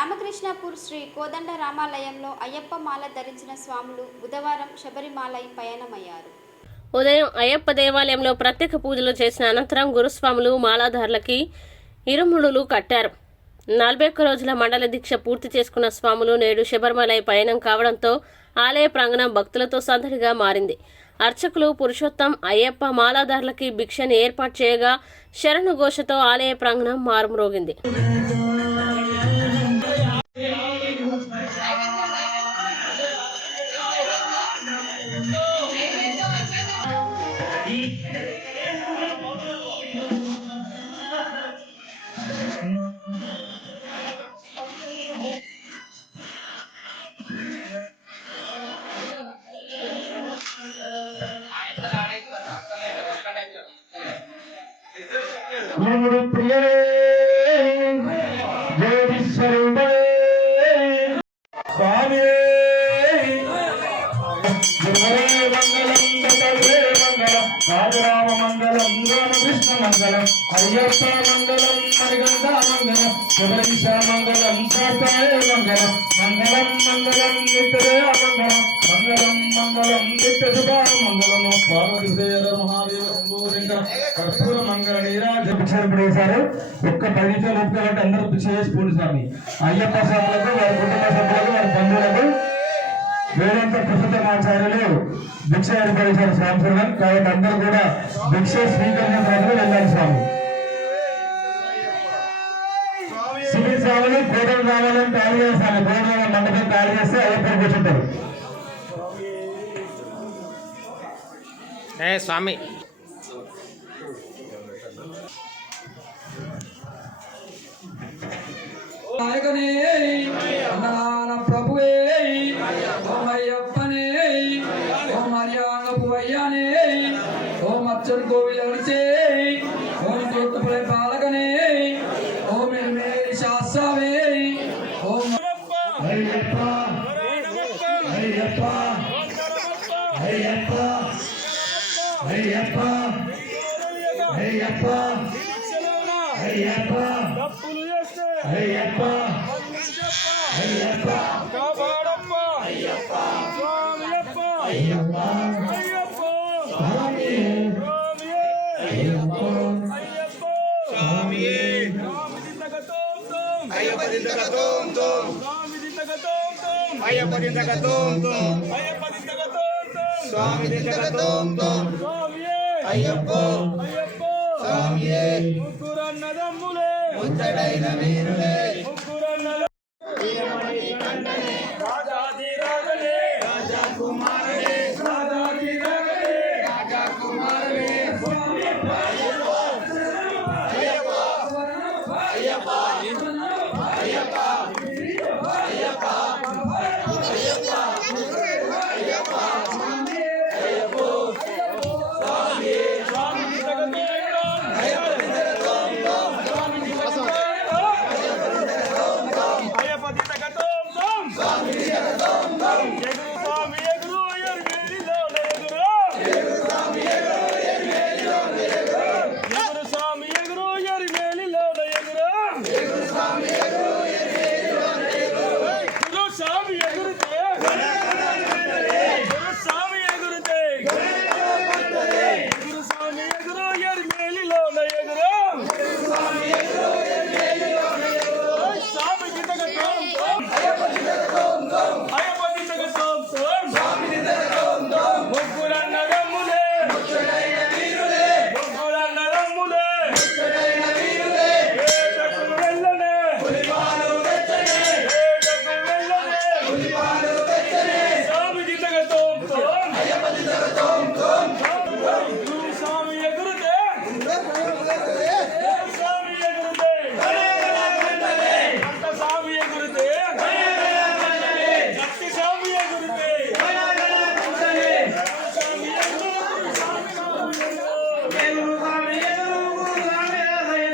రామకృష్ణపూర్ శ్రీ కోదండ రామాలయంలో అయ్యప్ప మాల ధరించిన స్వాములు బుధవారం శబరిమలై పయనమయ్యారు. ఉదయం అయ్యప్ప దేవాలయంలో ప్రత్యేక పూజలు చేసిన అనంతరం గురుస్వాములు మాలాధారులకి ఇరుముడులు కట్టారు. 41 రోజుల మండల దీక్ష పూర్తి చేసుకున్న స్వాములు నేడు శబరిమలై పయనం కావడంతో ఆలయ ప్రాంగణం భక్తులతో సందడిగా మారింది. అర్చకులు పురుషోత్తం అయ్యప్ప మాలాధారులకి భిక్షని ఏర్పాటు చేయగా శరణు ఘోషతో ఆలయ ప్రాంగణం మారుమ్రోగింది. రామమంగళం రామకృష్ణ మంగళం అయ్యప్ప మంగళం మణిగంధ మంగళం శబరీశ మంగళం శాస్త్రాయ మంగళం మంగళం మంగళం నిత్యదేవ మంగళం మంగళం మంగళం నిత్య శుభ మంగళం పార్వతీ మహాదేవ శంభోశంకర కర్పూర మంగళ నీరాజ భిక్షారు. ఒక్క 10 నిమిషాలు ఒప్పుకోవాలంటే అందరూ భిక్ష చేసి పూడి స్వామి అయ్యప్ప స్వాములకు వారి కుటుంబ సభ్యులకు వారి బంధువులకు వేదాంత ప్రస్తుతమాచార్యులు భిక్ష ఏర్పరిచారు స్వామి. కాబట్టి అందరూ కూడా భిక్ష స్వీకరించడానికి వెళ్ళాలి స్వామి. సివిల్ స్వాములు కోటలు రావాలని తయారు చేస్తాను. కోటల మండపం తయారు చేస్తే అయ్యప్ప కూర్చుంటారు. స్వామి ప్రభువే ఓం అయ్యప్పనే ఓం హరియాంగపు అయ్యానే ఓం అచ్చన్ కోవిల వరిసే ఓం తూర్పుపై పాలకనే ఓం మేరి శాస్త్రవే ఓం అయ్యప్ప అయ్యప్ప అయ్యప్ప అయ్యప్ప అయ్యప్ప అయ్యప్ప అయ్యప్ప అయ్యప్ప కాపాడప్ప అయ్యప్ప స్వామియప్ప అయ్యప్ప స్వామి అయ్యప్ప స్వామి అయ్యప్ప దిందగతోం తోం అయ్యప్ప దిందగతోం తోం అయ్యప్ప దిందగతోం తోం స్వామి దిందగతోం తోం అయ్యప్ప స్వామియే ముగ్గురన్నదమ్ములే ముచ్చటైన వీరులే ముగ్గురన్నద రాజాది